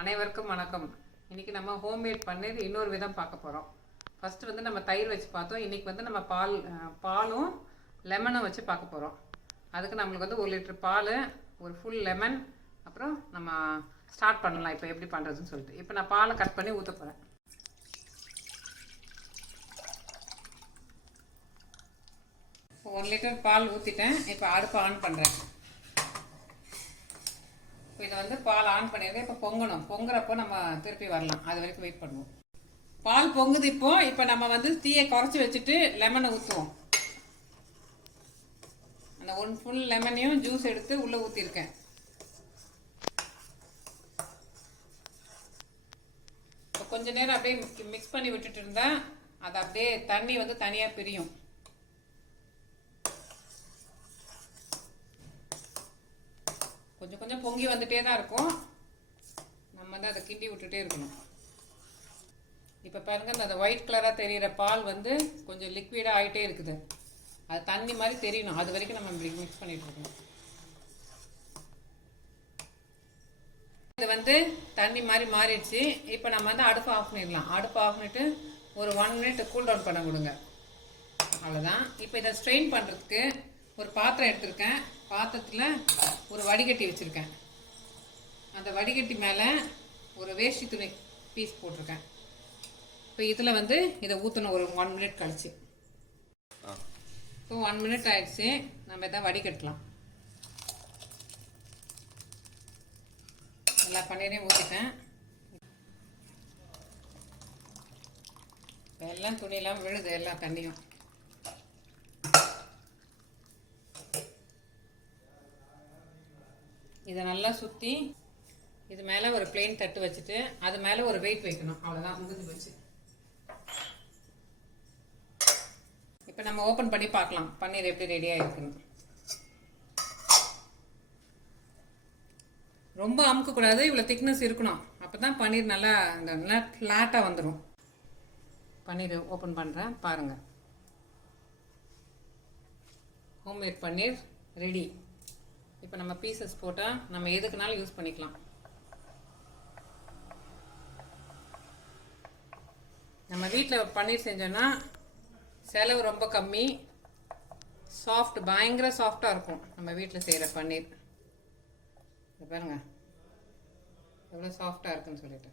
அனைவருக்கும் வணக்கம். இன்றைக்கி நம்ம ஹோம்மேட் பன்னீர் இன்னொரு விதம் பார்க்க போகிறோம். ஃபஸ்ட்டு வந்து நம்ம தயிர் வச்சு பார்த்தோம். இன்றைக்கி வந்து நம்ம பாலும் லெமனும் வச்சு பார்க்க போகிறோம். அதுக்கு நம்மளுக்கு வந்து 1 லிட்டர் பால், ஒரு ஃபுல் லெமன், அப்புறம் நம்ம ஸ்டார்ட் பண்ணலாம் இப்போ எப்படி பண்ணுறதுன்னு சொல்லிட்டு. இப்போ நான் பாலை கட் பண்ணி ஊற்ற போகிறேன். இப்போ 1 லிட்டர் பால் ஊற்றிட்டேன். இப்போ அடுப்பை ஆன் பண்ணுறேன். இப்போ இதை வந்து பால் ஆன் பண்ணிடுறேன். இப்போ பொங்கணும். பொங்குறப்போ நம்ம திருப்பி வரலாம். அது வரைக்கும் வெயிட் பண்ணுவோம். பால் பொங்குது. இப்போ நம்ம வந்து தீயை குறைச்சி வச்சுட்டு லெமனை ஊற்றுவோம். அந்த 1 ஃபுல் லெமனையும் ஜூஸ் எடுத்து உள்ளே ஊற்றிருக்கேன். இப்போ கொஞ்ச நேரம் அப்படியே மிக்ஸ் பண்ணி விட்டுட்டு இருந்தா அது அப்படியே தண்ணி வந்து தனியாக பிரியும். கொஞ்சம் கொஞ்சம் பொங்கி வந்துட்டே தான் இருக்கும். நம்ம வந்து அதை கிண்டி விட்டுட்டே இருக்கணும். இப்போ பாருங்க, அந்த ஒயிட் கலராக தெரிகிற பால் வந்து கொஞ்சம் லிக்விடாக ஆகிட்டே இருக்குது. அது தண்ணி மாதிரி தெரியணும். அது வரைக்கும் நம்ம இப்படி மிக்ஸ் பண்ணிட்டு இருக்கணும். இது வந்து தண்ணி மாதிரி மாறிடுச்சு. இப்போ நம்ம வந்து அடுப்பு ஆஃப் பண்ணிடலாம். அடுப்பு ஆஃப் பண்ணிட்டு ஒரு 1 மினிட் கூல் டவுன் பண்ண கொடுங்க. அவ்வளோதான். இப்போ இதை ஸ்ட்ரெயின் பண்ணுறதுக்கு ஒரு பாத்திரம் எடுத்திருக்கேன். பாத்திரத்தில் ஒரு வடிகட்டி வச்சுருக்கேன். அந்த வடிகட்டி மேலே ஒரு வேஷ்டி துணி பீஸ் போட்டிருக்கேன். இப்போ இதில் வந்து இதை ஊற்றணும் ஒரு 1 மினிட் கழிச்சு. இப்போ 1 மினிட் ஆயிடுச்சு. நம்ம இதை வடிகட்டலாம். எல்லா பன்னீரையும் ஊற்றிட்டேன். எல்லாம் துணியெல்லாம் விழுது, எல்லா தண்ணியும். இதை நல்லா சுற்றி இது மேலே ஒரு பிளெயின் தட்டு வச்சுட்டு அது மேலே ஒரு வெயிட் வைக்கணும். அவ்வளோதான், முடிஞ்சு போச்சு. இப்போ நம்ம ஓப்பன் பண்ணி பார்க்கலாம் பன்னீர் எப்படி ரெடியாக இருக்குன்னு. ரொம்ப அமுக்கக்கூடாது, இவ்வளோ திக்னஸ் இருக்கணும். அப்போ தான் பன்னீர் நல்லா ஃப்ளாட்டாக வந்துடும். பன்னீர் ஓப்பன் பண்ணுறேன், பாருங்கள். ஹோம்மேட் பன்னீர் ரெடி. இப்போ நம்ம பீசஸ் போட்டால் நம்ம எதுக்குனாலும் யூஸ் பண்ணிக்கலாம். நம்ம வீட்டில் பன்னீர் செஞ்சோன்னா செலவு ரொம்ப கம்மி. சாஃப்ட், பயங்கர சாஃப்டாக இருக்கும் நம்ம வீட்டில் செய்கிற பன்னீர். பாருங்க எவ்வளோ சாஃப்டாக இருக்குன்னு சொல்லிட்டு.